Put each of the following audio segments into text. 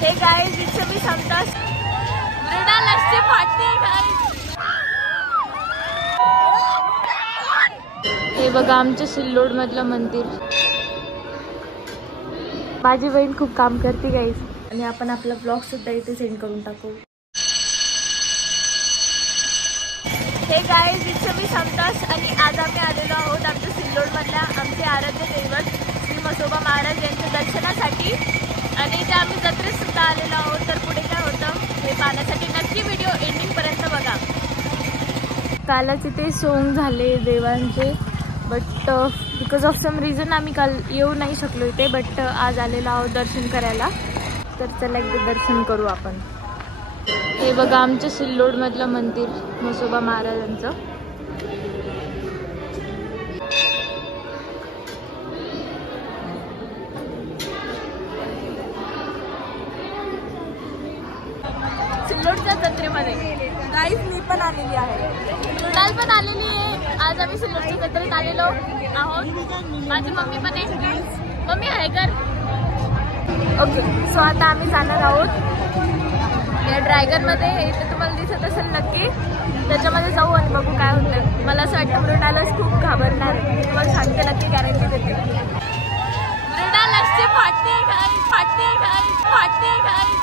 Hey guys इथे मी समता मृणालची फाटते guys. हे बघा आमच्या सिल्लोड मधलं मंदिर। माझी बहीण खूप काम करते गाइस आणि आपण आपला ब्लॉग सुद्धा इथे सेंड करून टाकू। हे गाइस इथे मी समतास आणि आज आम्ही आलेलो आहोत आमच्या सिल्लोड मधल्या आमचे आराध्य दैवत श्री म्हसोबा महाराज यांच्या दर्शनासाठी आणि इथे आम्ही जत्रेत सुद्धा आलेलो आहोत। तर पुढे काय होतं हे पाहण्यासाठी नक्की व्हिडिओ एंडिंग पर्यंत बघा। कालच इथे सोंग झाले देवांचे but because of some reason आम्ही काल येऊ नाही शकलो इथे बट आज आलेलो आहोत दर्शन करायला। तर चला एकदा दर्शन करू आपण। हे बघा आमच्या सिल्लोड मधलं मंदिर म्हसोबा महाराजांचं। सिल्लोडच्या जत्रेमध्ये गाईस मी पण आलेली आहे, मृणाल पण आलेली आहे। आज आम्ही सिल्लोडच्या जत्रेत आलेलो आहोत। माझी मम्मी पण आहे, मम्मी आहे कर ओके। सो आता आम्ही जाणार आहोत या ड्रॅगन मध्ये, इथे तुम्हाला दिसत असेल नक्की त्याच्यामध्ये जाऊ आणि बघू काय होतं। मला असं वाटतं मृणालच खूप घाबरणार आहे, तुम्हाला सांगते नक्की गॅरंटी देते। मृणालची फाटते गाईस, फाटते गाईस, फाटते गाईस।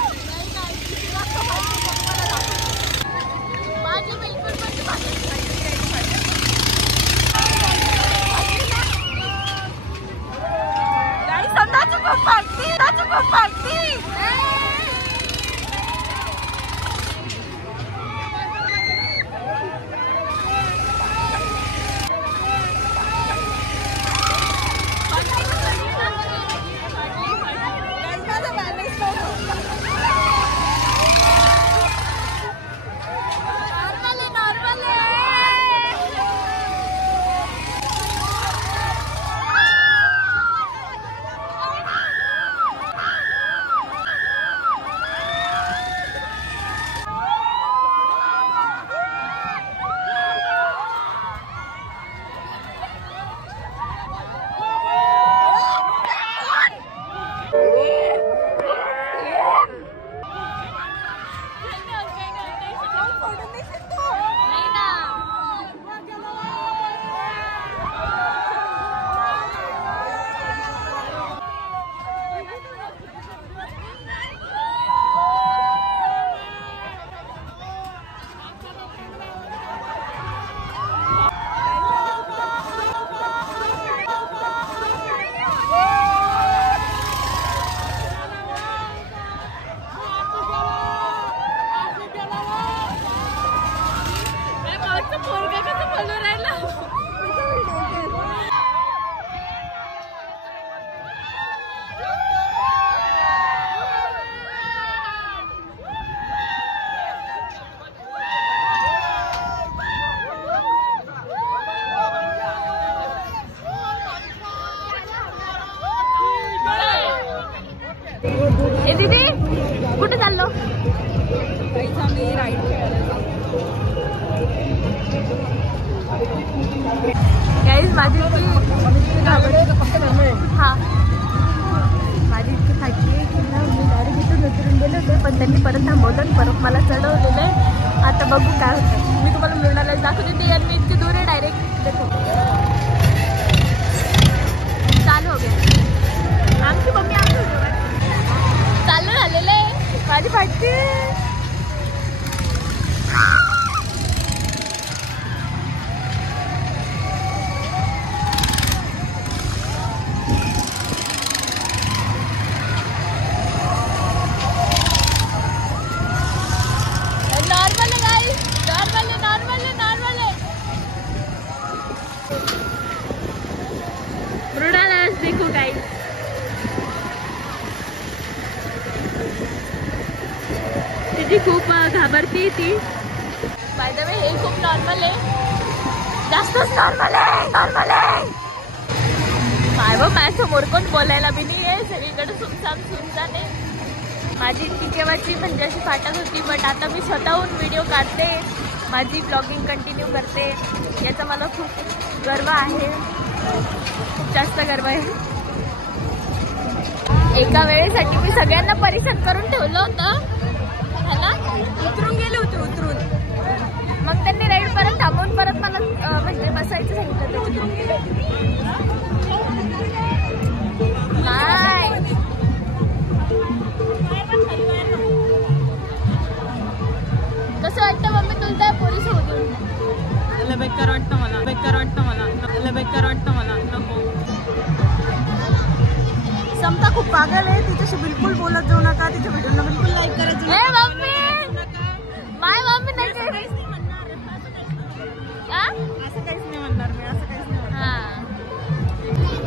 ए दीदी कुठे चाललो? गाईज माझी हा माझी इतकी फाटली आहे की ना मी डायरेक्ट इथून उतरून गेले होते पण त्यांनी परत थांबवलं आणि परत मला चढवलेलं आहे। आता बघू काय होतं, मी तुम्हाला मृणाला दाखवते ते यांनी इतकी दूर आहे डायरेक्ट देखो चालू हो गया। आमची मम्मी आमची चालू झालेलं आहे माझी फाटली। देखो गाइस तिची खूप घाबरती ती। बाय द वे हे खूप नॉर्मल आहे, जास्तच नॉर्मल आहे, नॉर्मल आहे। बाय माझ्या समोर कोण बोलायला बी नाही आहे, सगळीकडे सुमसाम सुनसान आहे। माझी इतकी केव्हाची म्हणजे अशी फाटत होती बट आता मी स्वतःहून व्हिडिओ काढते, माझी ब्लॉगिंग कंटिन्यू करते, याचा मला खूप गर्व आहे, खूप जास्त गर्व आहे। एका वेळेसाठी मी सगळ्यांना परेशान करून ठेवलं होतं है ना. उतरून गेले होते उतरून. मग त्यांनी राईड परत थांबवून परत मला म्हणजे बसायचं सांगितलं. उतरून गेले. कसं वाटतं मम्मी तुला त्या पोरी सोबत येऊन? बेकार वाटतं मला, बेकार वाटतं मला, बेकार वाटतं मला. नको. समता खूप पागल आहे, तिच्याशी बिलकुल बोलत जाऊ नका, तिच्या व्हिडिओला बिलकुल लाईक करायचं नाही. मम्मी माय मम्मी नाही असं काहीच नाही म्हणणार मी, असं काहीच नाही म्हणणार.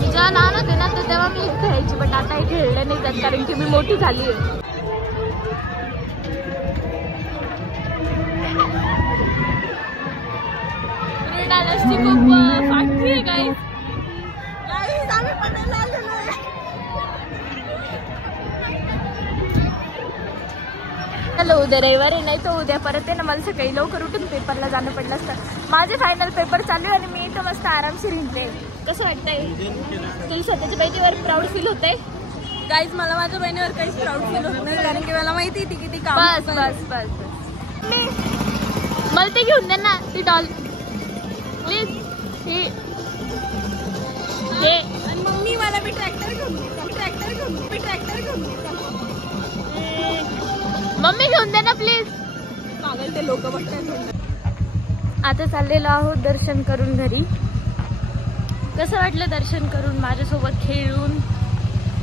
जेव्हा लहान होते ना तर तेव्हा मी खेळायची, पण आता हे खेळले नाही जात कारण की मी मोठी झाली आहे. खूप फॅक्टरी आहे गाईस. आम्ही पडायला आलेलो आहे. चलो उद्या रविवारी नाही तर उद्या परत आहे ना. मला सकाळी लवकर उठून पेपरला जाणं पडलं असतं. माझे फायनल पेपर चालू आहे आणि मी इथं मस्त आरामशीर हिंडते. कसं वाटतंय तुला? स्वतःच्या बहिणीवर प्राऊड फील होतंय? गाईज मला माझ्या बहिणीवर काहीच प्राऊड फील होत नाही कारण की मला माहिती ती किती काम. बस बस बस बस. मी मला ते घेऊन दे ना ती डॉल प्लीज. हे आणि मम्मी मला मी ट्रॅक्टर घेऊन मम्मी घेऊन दे ना प्लीज. पागल ते लोक बघतात. आता चाललेलो आहोत दर्शन करून घरी. कसं वाटलं दर्शन करून माझ्यासोबत खेळून?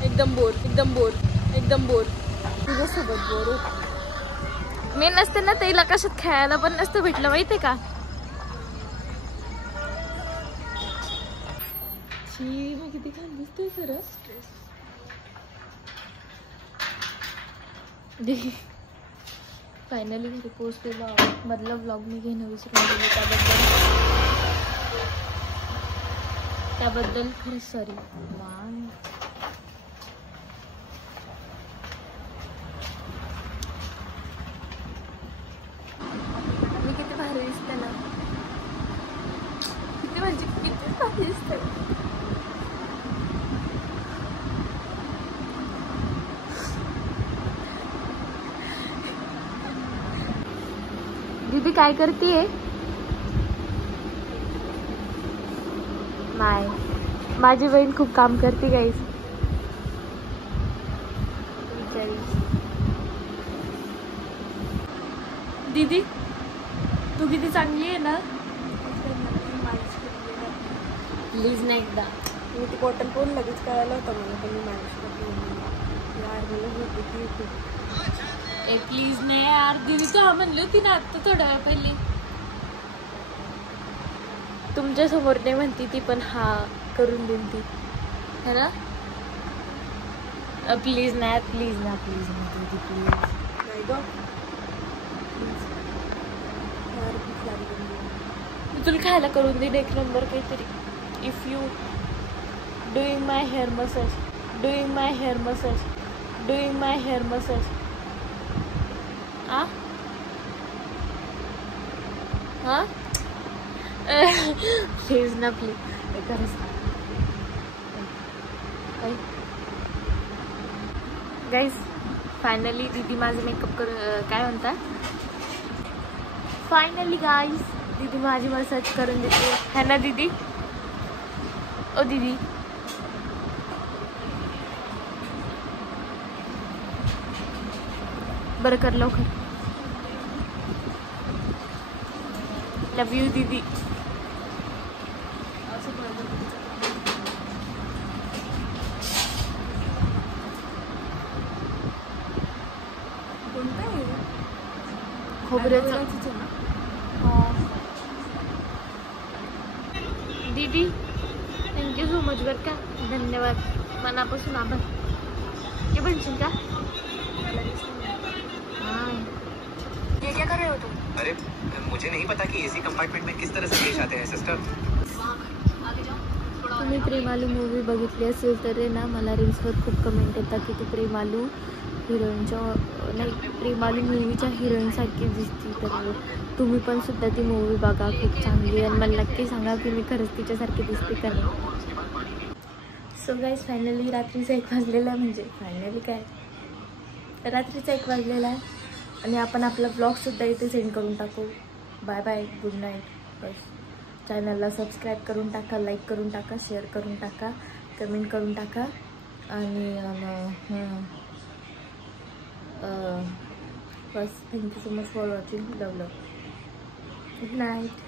एकदम बोर तुझ्यासोबत बोर. मी नसते ना तिला कशात खेळायला पण नसतं भेटलं माहितीये का. किती छान दिसतोय खरं. फायनली घरी पोहोचलेलो. मधला व्लॉग मी घेणं विसरून गेले, त्याबद्दल खरंच सॉरी. मी किती भारी दिसते ना, किती म्हणजे किती भारी दिसते. दीदी काय करतीये? नाही, माझी बहीण खूप काम करते गाईस. दीदी तू किती चांगली आहे ना. प्लीज ना एकदा. मी ती बॉटल पण लगेच कळायला होतं मला, पण मी मॅनेज करते यार. मला होती खूप. प्लीज नाही यार. दीदी तू हा म्हणली होती ना आता थोड्या वेळ पहिले. तुमच्या समोर नाही म्हणती ती, पण हा करून देईन ती है ना. प्लीज ना प्लीज ना प्लीज ना दीदी प्लीज. नाही ग मी तुला खायला करून देईन एक नंबर काहीतरी. If you doing my hair massage, doing my hair massage, doing my hair massage. हाँ प्लीज ना प्लीज. गाईज फायनली दीदी माझं मेकअप काय म्हणता. फायनली गाईज दीदी माझी मसाज करून देते है ना दीदी. ओ दीदी बरं कर लवकर. लव यू दीदी. खोबऱ्याचं दीदी थँक्यू सो मच बरं का. धन्यवाद मनापासून आभार. ते बनशील का. ये क्या कर रहे हो तुम? अरे मुझे नहीं पता कि एसी कंपार्टमेंट में किस तरह से पेश आते हैं सिस्टर. तुम्ही प्रेमालू मूवी बघितली असेल तर ना मला रील्सवर खूप कमेंट येतात की ती प्रेमालू हिरोईनच्या नाही प्रेमालू मूवीच्या हिरोईनसारखी दिसती. तर तुम्ही पण सुद्धा ती मूवी बघा, खूप चांगली. आणि मला नक्की सांगा की मी खरंच तिच्यासारखी दिसते का नाही. सो गाईज फायनली रात्रीचा 1 वाजलेला आहे, म्हणजे फायनली काय रात्रीचा 1 वाजलेला आहे आणि आपण आपला ब्लॉगसुद्धा इथे सेंड करून टाकू. Bye bye, good night. बस चॅनलला सबस्क्राईब करून टाका, लाईक करून टाका, शेअर करून टाका, कमेंट करून टाका आणि बस thank you so much for watching. Love. Good night.